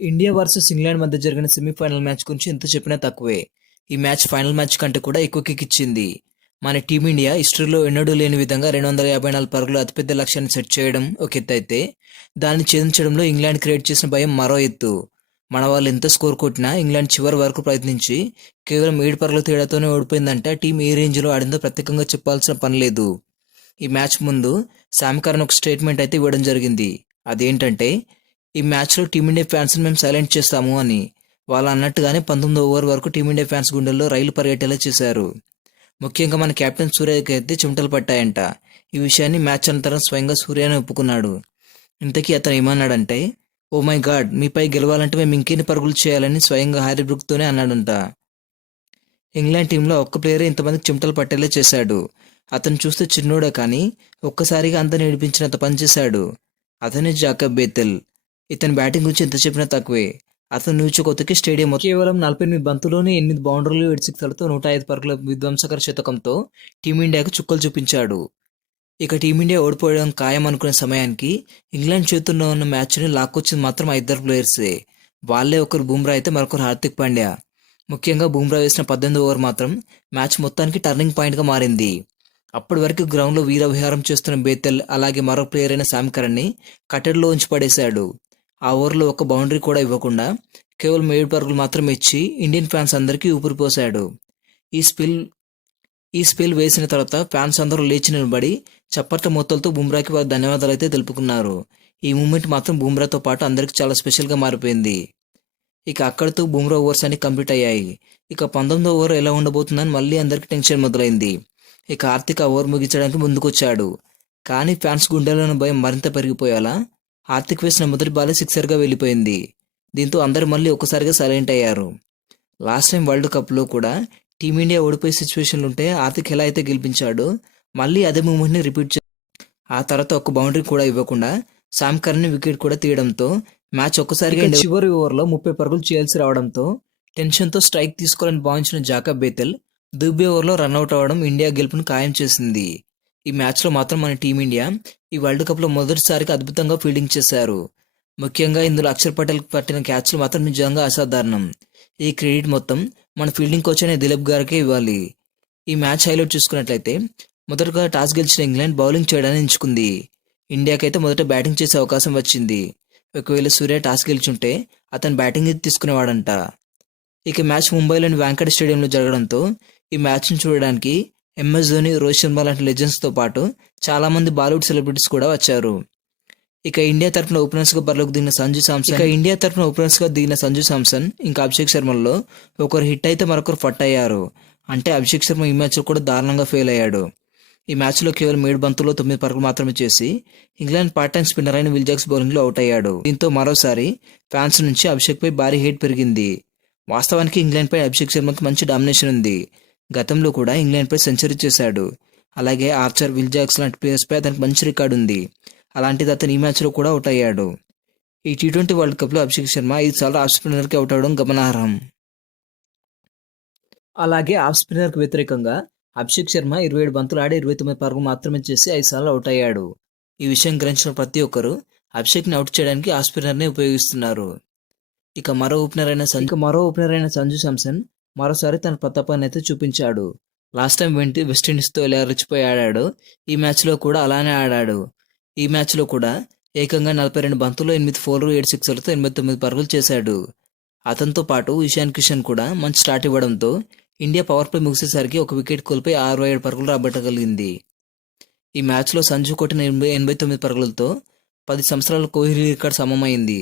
India versus England మధ్య జరిగిన semifinal match గురించి ఎంత చెప్పినా తక్కువే. ఈ మ్యాచ్ ఫైనల్ మ్యాచ్ కంటే కూడా ఎక్కువ కిక్ ఇచ్చింది. మన టీమిండియా హిస్టరీలో ఎన్నడూ లేని విధంగా 254 పరుగులు అతిపెద్ద లక్ష్యాన్ని సెట్ చేయడం ఒక ఎత్తు అయితే, దాన్ని ఛేదించడంలో ఇంగ్లాండ్ క్రియేట్ చేసిన భయం మరో ఎత్తు. మన వాళ్ళు ఎంత స్కోర్ కొట్టినా ఇంగ్లాండ్ చివరి వరకు ప్రయత్నించి కేవలం 7 పరుగుల తేడాతోనే ఓడిపోయిందంటే ఆ టీం ఏ రేంజ్లో ఆడిందో ప్రత్యేకంగా చెప్పాల్సిన పని లేదు. ఈ మ్యాచ్ ముందు శామ్ కరన్ ఒక స్టేట్మెంట్ అయితే ఇవ్వడం జరిగింది. అదేంటంటే, ఈ మ్యాచ్లో టీమిండియా ఫ్యాన్స్ని మేము సైలెంట్ చేస్తాము అని. వాళ్ళు అన్నట్టుగానే 19వ ఓవర్ వరకు టీమిండియా ఫ్యాన్స్ గుండెల్లో రైలు పరిగెట్టేలా చేశారు. ముఖ్యంగా మన కెప్టెన్ సూర్యకి అయితే చెమటలు పట్టాయంట. ఈ విషయాన్ని మ్యాచ్ అనంతరం స్వయంగా సూర్యనే ఒప్పుకున్నాడు. ఇంతకీ అతను ఏమన్నాడంటే, ఓ మై గాడ్, మీపై గెలవాలంటే మేము ఇంకెన్ని పరుగులు చేయాలని స్వయంగా హ్యారీ బ్రూక్తోనే అన్నాడంట. ఇంగ్లాండ్ టీంలో ఒక్క ప్లేయరే ఇంతమందికి చెమటలు పట్టేలా చేశాడు. అతను చూస్తే చిన్నోడే కానీ ఒక్కసారిగా అందరిని ఏడిపించినంత పనిచేశాడు. అతనే జాకబ్ బేతెల్. ఇతని బ్యాటింగ్ గురించి ఎంత చెప్పినా తక్కువే. అతను నిలిచి స్టేడియం కేవలం 48 బంతుల్లోనే 8 బౌండరీలు 7 సిక్సర్లతో 105 పరుగుల విధ్వంసకర శతకంతో టీమిండియాకు చుక్కలు చూపించాడు. ఇక టీమిండియా ఓడిపోవడం ఖాయం అనుకునే సమయానికి ఇంగ్లాండ్ చేతుల్లో ఉన్న మ్యాచ్ని లాక్కొచ్చింది మాత్రం ఆ ఇద్దరు ప్లేయర్సే. వాళ్ళే ఒకరు బుమ్రా అయితే మరొకరు హార్దిక్ పాండ్యా. ముఖ్యంగా బుమ్రా వేసిన 18వ ఓవర్ మాత్రం మ్యాచ్ మొత్తానికి టర్నింగ్ పాయింట్గా మారింది. అప్పటి వరకు గ్రౌండ్లో వీర విహారం చేస్తున్న బేతెల్ అలాగే మరో ప్లేయర్ అయిన శామ్ కరన్ని కట్టడిలో ఉంచి పడేశాడు. ఆ ఓవర్లో ఒక బౌండరీ కూడా ఇవ్వకుండా కేవలం 7 పరుగులు మాత్రం ఇచ్చి ఇండియన్ ఫ్యాన్స్ అందరికీ ఊపిరిపోశాడు. ఈ స్పెల్ వేసిన తర్వాత ఫ్యాన్స్ అందరూ లేచి నిలబడి చప్పట్ల మొత్తాలతో బుమ్రాకి వారి ధన్యవాదాలు అయితే తెలుపుకున్నారు. ఈ మూమెంట్ మాత్రం బుమ్రాతో పాటు అందరికీ చాలా స్పెషల్గా మారిపోయింది. ఇక అక్కడితో బుమ్రా ఓవర్స్ అన్ని కంప్లీట్ అయ్యాయి. ఇక 19వ ఓవర్ ఎలా ఉండబోతుందని మళ్ళీ అందరికీ టెన్షన్ మొదలైంది. ఇక హార్దిక్ ఆ ఓవర్ ముగించడానికి ముందుకొచ్చాడు. కానీ ఫ్యాన్స్ గుండెల్లోని భయం మరింత పెరిగిపోయేలా హార్దిక్ వేసిన మొదటి బాలే సిక్సర్గా వెళ్ళిపోయింది. దీంతో అందరూ మళ్ళీ ఒక్కసారిగా సైలెంట్ అయ్యారు. లాస్ట్ టైం వరల్డ్ కప్లో కూడా టీమిండియా ఓడిపోయే సిచ్యువేషన్లు ఉంటే హార్దిక్ ఎలా అయితే గెలిపించాడో మళ్ళీ అదే మూమెంట్ని రిపీట్ చే ఆ తర్వాత ఒక్క బౌండరీ కూడా ఇవ్వకుండా శామ్ కర్న్ వికెట్ కూడా తీయడంతో మ్యాచ్ ఒక్కసారిగా చివరి ఓవర్లో 30 పరుగులు చేయాల్సి రావడంతో టెన్షన్తో స్ట్రైక్ తీసుకోవాలని భావించిన జాకబ్ బేతెల్ దుబ్బే ఓవర్లో రన్అట్ అవ్వడం ఇండియా గెలుపును ఖాయం చేసింది. ఈ మ్యాచ్లో మాత్రం మన టీమిండియా ఈ వరల్డ్ కప్లో మొదటిసారిగా అద్భుతంగా ఫీల్డింగ్ చేశారు. ముఖ్యంగా ఇందులో అక్షర్ పటేల్ పట్టిన క్యాచ్లు మాత్రం నిజంగా అసాధారణం. ఈ క్రెడిట్ మొత్తం మన ఫీల్డింగ్ కోచ్ అయిన దిలీప్ గారికే ఇవ్వాలి. ఈ మ్యాచ్ హైలైట్ చూసుకున్నట్లయితే మొదటగా టాస్ గెలిచిన ఇంగ్లాండ్ బౌలింగ్ చేయడాన్ని ఎంచుకుంది. ఇండియాకైతే మొదట బ్యాటింగ్ చేసే అవకాశం వచ్చింది. ఒకవేళ సూర్య టాస్ గెలిచుంటే అతను బ్యాటింగ్ తీసుకునేవాడంట. ఇక మ్యాచ్ ముంబైలోని వాంకడే స్టేడియంలో జరగడంతో ఈ మ్యాచ్ను చూడడానికి ఎంఎస్ ధోని, రోహిత్ శర్మ లాంటి లెజెండ్స్తో పాటు చాలామంది బాలీవుడ్ సెలబ్రిటీస్ కూడా వచ్చారు. ఇక ఇండియా తరఫున ఓపెనర్స్గా బరిలోకి దిగిన సంజు శాంసన్ ఇంకా అభిషేక్ శర్మల్లో ఒకరు హిట్ అయితే మరొకరు ఫట్ అయ్యారు. అంటే అభిషేక్ శర్మ ఈ మ్యాచ్లో కూడా దారుణంగా ఫెయిల్ అయ్యాడు. ఈ మ్యాచ్లో కేవలం 7 బంతుల్లో 9 పరుగులు మాత్రమే చేసి ఇంగ్లాండ్ పార్ట్ టైం స్పిన్నర్ అయిన విల్ జాక్స్ బౌలింగ్లో అవుట్ అయ్యాడు. దీంతో మరోసారి ఫ్యాన్స్ నుంచి అభిషేక్పై భారీ హేట్ పెరిగింది. వాస్తవానికి ఇంగ్లాండ్పై అభిషేక్ శర్మకి మంచి డామినేషన్ ఉంది. గతంలో కూడా ఇంగ్లాండ్పై సెంచరీ చేశాడు. అలాగే ఆర్చర్, విల్ జాక్స్ లాంటి ప్లేయర్స్పై అతనికి మంచి రికార్డు ఉంది. అలాంటిది అతను ఈ మ్యాచ్లో కూడా అవుట్ అయ్యాడు. ఈ టీ20 వరల్డ్ కప్లో అభిషేక్ శర్మ 5 సార్లు ఆఫ్ స్పిన్నర్కి అవుట్ అవ్వడం గమనార్హం. అలాగే ఆఫ్ స్పిన్నర్కి వ్యతిరేకంగా అభిషేక్ శర్మ 27 బంతులు ఆడి 29 పరుగులు మాత్రమే చేసి 5 సార్లు అవుట్ అయ్యాడు. ఈ విషయం గ్రహించిన ప్రతి ఒక్కరూ అభిషేక్ని అవుట్ చేయడానికి ఆఫ్ స్పిన్నర్ని ఉపయోగిస్తున్నారు. ఇక మరో ఓపెనర్ అయిన సంజు శాంసన్ మరోసారి తన ప్రతాపాన్ని అయితే చూపించాడు. లాస్ట్ టైం వెస్టిండీస్తో ఎలా రెచ్చిపోయి ఆడాడో ఈ మ్యాచ్లో కూడా అలానే ఆడాడు. ఈ మ్యాచ్లో కూడా ఏకంగా 42 బంతుల్లో 8 4లు 7 సిక్సర్లతో 89 పరుగులు చేశాడు. అతనితో పాటు ఇషాన్ కిషన్ కూడా మంచి స్టార్ట్ ఇవ్వడంతో ఇండియా పవర్ ప్లే ముగిసేసరికి ఒక వికెట్ కోల్పోయి 67 పరుగులు రాబట్టగలిగింది. ఈ మ్యాచ్లో సంజు కొట్టిన 89 పరుగులతో 10 సంవత్సరాల కోహ్లీ రికార్డ్ సమమైంది.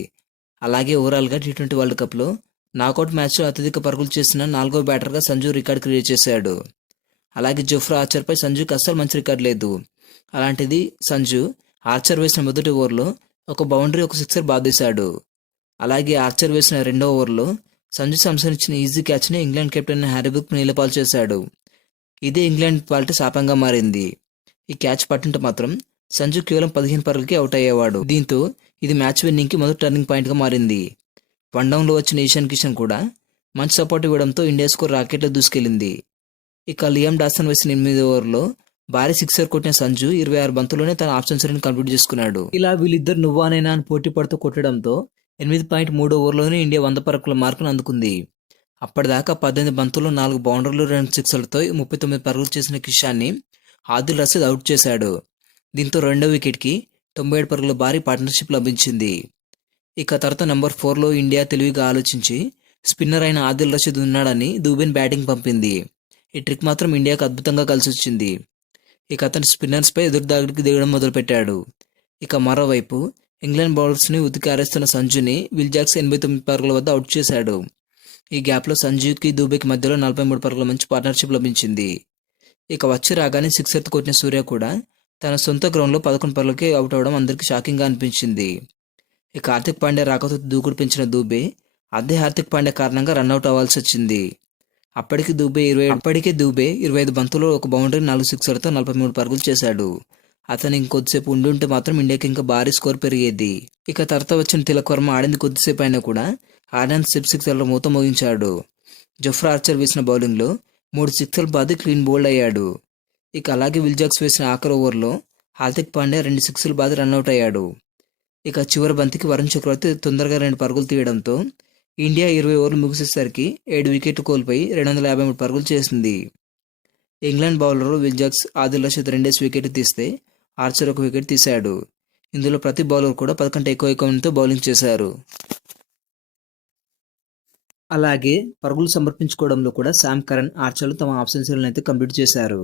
అలాగే ఓవరాల్గా టీ20 వరల్డ్ కప్లో నాకౌట్ మ్యాచ్లో అత్యధిక పరుగులు చేసిన 4వ బ్యాటర్గా సంజు రికార్డు క్రియేట్ చేశాడు. అలాగే జోఫ్రా ఆర్చర్పై సంజుకి అస్సలు మంచి రికార్డు లేదు. అలాంటిది సంజు ఆర్చర్ వేసిన మొదటి ఓవర్లో ఒక బౌండరీ, ఒక సిక్సర్ బాధేశాడు. అలాగే ఆర్చర్ వేసిన రెండో ఓవర్లో సంజు శాంసన్ ఇచ్చిన ఈజీ క్యాచ్ని ఇంగ్లాండ్ కెప్టెన్ హ్యారీ బ్రూక్ నీలపాలు చేశాడు. ఇదే ఇంగ్లాండ్ పాలిటీ శాపంగా మారింది. ఈ క్యాచ్ పట్టింటే మాత్రం సంజు కేవలం 15 పరుగులకి అవుట్ అయ్యేవాడు. దీంతో ఇది మ్యాచ్ విన్నింగ్కి మొదటి టర్నింగ్ పాయింట్గా మారింది. వన్ డౌన్లో వచ్చిన ఇషాన్ కిషన్ కూడా మంచి సపోర్ట్ ఇవ్వడంతో ఇండియా స్కోర్ రాకెట్లో దూసుకెళ్లింది. ఇక లియామ్ డాసన్ వేసిన 8వ ఓవర్లో భారీ సిక్సర్ కొట్టిన సంజు 26 బంతుల్లోనే తన హాఫ్ సెంచరీని కంప్లీట్ చేసుకున్నాడు. ఇలా వీళ్ళిద్దరు నువ్వానైనా అని పోటీ పడుతూ కొట్టడంతో 8.3 ఓవర్లోనే ఇండియా 100 పరుగుల మార్కును అందుకుంది. అప్పటిదాకా 18 బంతుల్లో 4 బౌండరీలు 2 సిక్సర్లతో 39 పరుగులు చేసిన కిషాన్ని ఆదిల్ రషీద్ అవుట్ చేశాడు. దీంతో రెండో వికెట్కి 97 పరుగుల భారీ పార్ట్నర్షిప్ లభించింది. ఇక తర్వాత నెంబర్ 4లో ఇండియా తెలివిగా ఆలోచించి స్పిన్నర్ అయిన ఆదిల్ రషీద్ ఉన్నాడని దూబేని బ్యాటింగ్ పంపింది. ఈ ట్రిక్ మాత్రం ఇండియాకు అద్భుతంగా కలిసొచ్చింది. ఇక అతను స్పిన్నర్స్పై ఎదురుదాడికి దిగడం మొదలుపెట్టాడు. ఇక మరోవైపు ఇంగ్లాండ్ బౌలర్స్ని ఉతికారేస్తున్న సంజుని విల్ జాక్స్ 89 పరుగుల వద్ద అవుట్ చేశాడు. ఈ గ్యాప్లో సంజుకి దూబేకి మధ్యలో 43 పరుగుల మంచి పార్ట్నర్షిప్ లభించింది. ఇక వచ్చి రాగానే సిక్సర్ కొట్టిన సూర్య కూడా తన సొంత గ్రౌండ్లో 11 పరుగులకే అవుట్ అవడం అందరికీ షాకింగ్గా అనిపించింది. ఇక హార్దిక్ పాండ్యా రాకతో దూకుడు పెంచిన దూబే అదే హార్దిక్ పాండ్యా కారణంగా రన్అట్ అవ్వాల్సి వచ్చింది. అప్పటికే దూబే 25 బంతుల్లో 1 బౌండరీ 4 సిక్సర్లతో 43 పరుగులు చేశాడు. అతను ఇంకొద్దిసేపు ఉండుంటే మాత్రం ఇండియాకి ఇంకా భారీ స్కోర్ పెరిగేది. ఇక తర్వాత వచ్చిన తిలక్ వర్మ ఆడింది కొద్దిసేపు అయినా కూడా ఆడిన సిక్సర్ల మూత మోగించాడు. జఫ్రా ఆర్చర్ వేసిన బౌలింగ్లో 3 సిక్సర్లు బాది క్లీన్ బౌల్డ్ అయ్యాడు. ఇక అలాగే విల్ జాక్స్ వేసిన ఆఖరి ఓవర్లో హార్దిక్ పాండ్యా 2 సిక్సర్లు బాది రన్అట్ అయ్యాడు. ఇక చివరి బంతికి వరుణ్ చక్రవర్తి తొందరగా 2 పరుగులు తీయడంతో ఇండియా 20 ఓవర్లు ముగిసేసరికి 7 వికెట్లు కోల్పోయి 253 పరుగులు చేసింది. ఇంగ్లాండ్ బౌలర్లు విల్ జాక్స్, ఆదిల్ రషీద్ 2 వికెట్లు తీస్తే ఆర్చర్ 1 వికెట్ తీశాడు. ఇందులో ప్రతి బౌలర్ కూడా 10 కంటే ఎక్కువతో బౌలింగ్ చేశారు. అలాగే పరుగులు సమర్పించుకోవడంలో కూడా శామ్ కరన్, ఆర్చర్లు తమ హాఫ్ సెంచరీలను అయితే కంప్లీట్ చేశారు.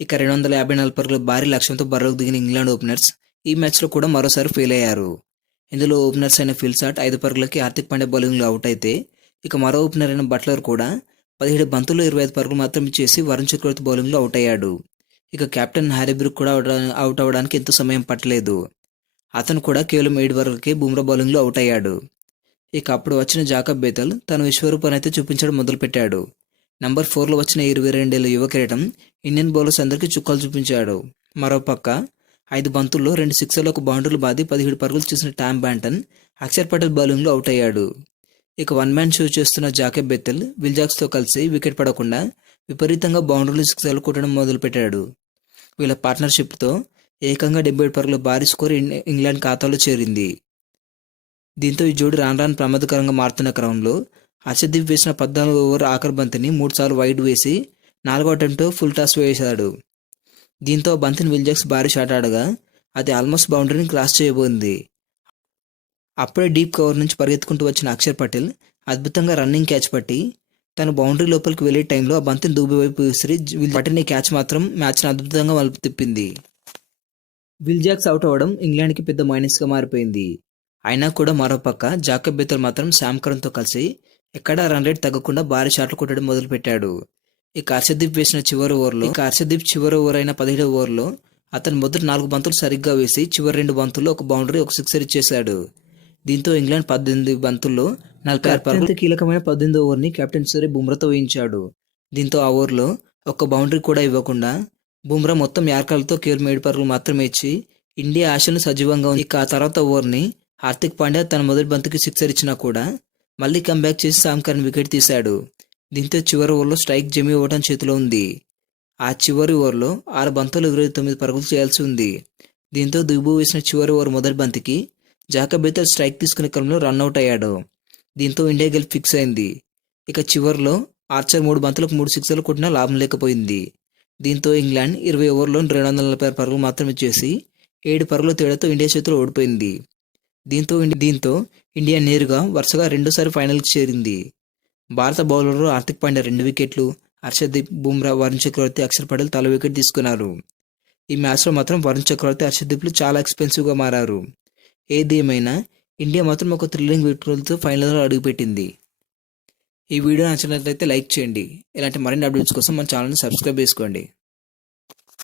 ఇక 254 పరుగుల భారీ లక్ష్యంతో బరిలోకి దిగిన ఇంగ్లాండ్ ఓపెనర్స్ ఈ మ్యాచ్లో కూడా మరోసారి ఫెయిల్ అయ్యారు. ఇందులో ఓపెనర్స్ అయిన ఫిల్ సాట్ 5 పరుగులకి హార్దిక్ పాండ్యా బౌలింగ్లో అవుట్ అయితే, ఇక మరో ఓపెనర్ అయిన బట్లర్ కూడా 17 బంతుల్లో 25 పరుగులు మాత్రమే చేసి వరుణ్ చక్రవర్తి బౌలింగ్లో అవుట్ అయ్యాడు. ఇక కెప్టెన్ హ్యారీ బ్రూక్ కూడా అవుట్ అవ్వడానికి ఎంతో సమయం పట్టలేదు. అతను కూడా కేవలం 7 పరుగులకే బుమ్రా బౌలింగ్లో అవుట్ అయ్యాడు. ఇక అప్పుడు వచ్చిన జాకబ్ బేతల్ తన విశ్వరూపాన్ని అయితే చూపించడం మొదలుపెట్టాడు. నెంబర్ 4లో వచ్చిన 22 ఏళ్ల యువ కిరీటం ఇండియన్ బౌలర్స్ అందరికీ చుక్కలు చూపించాడు. మరోపక్క 5 బంతుల్లో 2 సిక్సర్లు 1 బౌండరీలు బాది 17 పరుగులు చేసిన టామ్ బ్యాంటన్ అక్షర్ పటేల్ బౌలింగ్లో అవుట్ అయ్యాడు. ఇక వన్ మ్యాన్ షో చేస్తున్న జాకబ్ బెత్తెల్ విల్ జాక్స్తో కలిసి వికెట్ పడకుండా విపరీతంగా బౌండరీలు సిక్సర్లు కొట్టడం మొదలుపెట్టాడు. వీళ్ళ పార్ట్నర్షిప్తో ఏకంగా 77 పరుగుల భారీ స్కోర్ ఇంగ్లాండ్ ఖాతాలో చేరింది. దీంతో ఈ జోడి రాను ప్రమాదకరంగా మారుతున్న క్రమంలో హర్షదీప్ వేసిన 14 ఓవర్ ఆఖరి బంతిని 3 సార్లు వైడ్ వేసి 4వ అటెంప్ట్తో ఫుల్ టాస్ వేశాడు. దీంతో బంతిని విల్ జాక్స్ భారీ షాట్ ఆడగా అది ఆల్మోస్ట్ బౌండరీని క్రాస్ చేయబోయింది. అప్పుడే డీప్ కవర్ నుంచి పరిగెత్తుకుంటూ వచ్చిన అక్షర్ పటేల్ అద్భుతంగా రన్నింగ్ క్యాచ్ పట్టి తను బౌండరీ లోపలికి వెళ్లే టైంలో ఆ బంతిని దూబే వైపు విసిరి పట్టిన క్యాచ్ మాత్రం మ్యాచ్ను అద్భుతంగా మలుపు తిప్పింది. విల్ జాక్స్ అవుట్ అవ్వడం ఇంగ్లాండ్కి పెద్ద మైనస్గా మారిపోయింది. అయినా కూడా మరోపక్క జాకబ్ బేతల్ మాత్రం శామ్ కరన్తో కలిసి ఎక్కడా రన్ రేట్ తగ్గకుండా భారీ షాట్లు కొట్టడం మొదలుపెట్టాడు. ఇక హర్షదీప్ వేసిన చివరి ఓవర్ అయిన 17వ ఓవర్లో అతను మొదటి 4 బంతులు సరిగ్గా వేసి చివరి 2 బంతుల్లో 1 బౌండరీ 1 సిక్సర్ ఇచ్చేశాడు. దీంతో ఇంగ్లాండ్ 18 బంతుల్లో 46 పరుగులు కీలకమైన 18వ ఓవర్ని కెప్టెన్ సూర్య బుమ్రాతో వేయించాడు. దీంతో ఆ ఓవర్లో 1 బౌండరీ కూడా ఇవ్వకుండా బుమ్రా మొత్తం యార్కర్లతో కేవలం 7 పరుగులు మాత్రమే ఇచ్చి ఇండియా ఆశలను సజీవంగా ఉంది. ఇక ఆ తర్వాత ఓవర్ని హార్దిక్ పాండ్యా తన మొదటి బంతికి సిక్సర్ ఇచ్చినా కూడా మళ్ళీ కంబ్యాక్ చేసి శామ్ కరన్ వికెట్ తీశాడు. దీంతో చివరి ఓవర్లో స్ట్రైక్ జమీ ఓవటం చేతిలో ఉంది. ఆ చివరి ఓవర్లో 6 బంతులు 29 పరుగులు చేయాల్సి ఉంది. దీంతో దుబు వేసిన చివరి ఓవర్ మొదటి బంతికి జాకబ్ బేతల్ స్ట్రైక్ తీసుకునే క్రమంలో రన్అట్ అయ్యాడు. దీంతో ఇండియా గెలుపు ఫిక్స్ అయింది. ఇక చివరిలో ఆర్చర్ 3 బంతులకు 3 సిక్సర్లు కొట్టినా లాభం లేకపోయింది. దీంతో ఇంగ్లాండ్ 20 ఓవర్లో 246 పరుగులు మాత్రమే చేసి 7 పరుగుల తేడాతో ఇండియా చేతిలో ఓడిపోయింది. దీంతో ఇండియా నేరుగా వరుసగా రెండోసారి ఫైనల్కి చేరింది. భారత బౌలర్లు హార్దిక్ పాండ్యా 2 వికెట్లు, హర్షదీప్, బుమ్రా, వరుణ్ చక్రవర్తి, అక్షర్ పటేల్ తల వికెట్ తీసుకున్నారు. ఈ మ్యాచ్లో మాత్రం వరుణ్ చక్రవర్తి, హర్షదీప్లు చాలా ఎక్స్పెన్సివ్గా మారారు. ఏది ఏమైనా ఇండియా మాత్రం ఒక థ్రిల్లింగ్ విక్టరీతో ఫైనల్లో అడుగుపెట్టింది. ఈ వీడియో నచ్చినట్లయితే లైక్ చేయండి. ఇలాంటి మరిన్ని అప్డేట్స్ కోసం మన ఛానల్ని సబ్స్క్రైబ్ చేసుకోండి.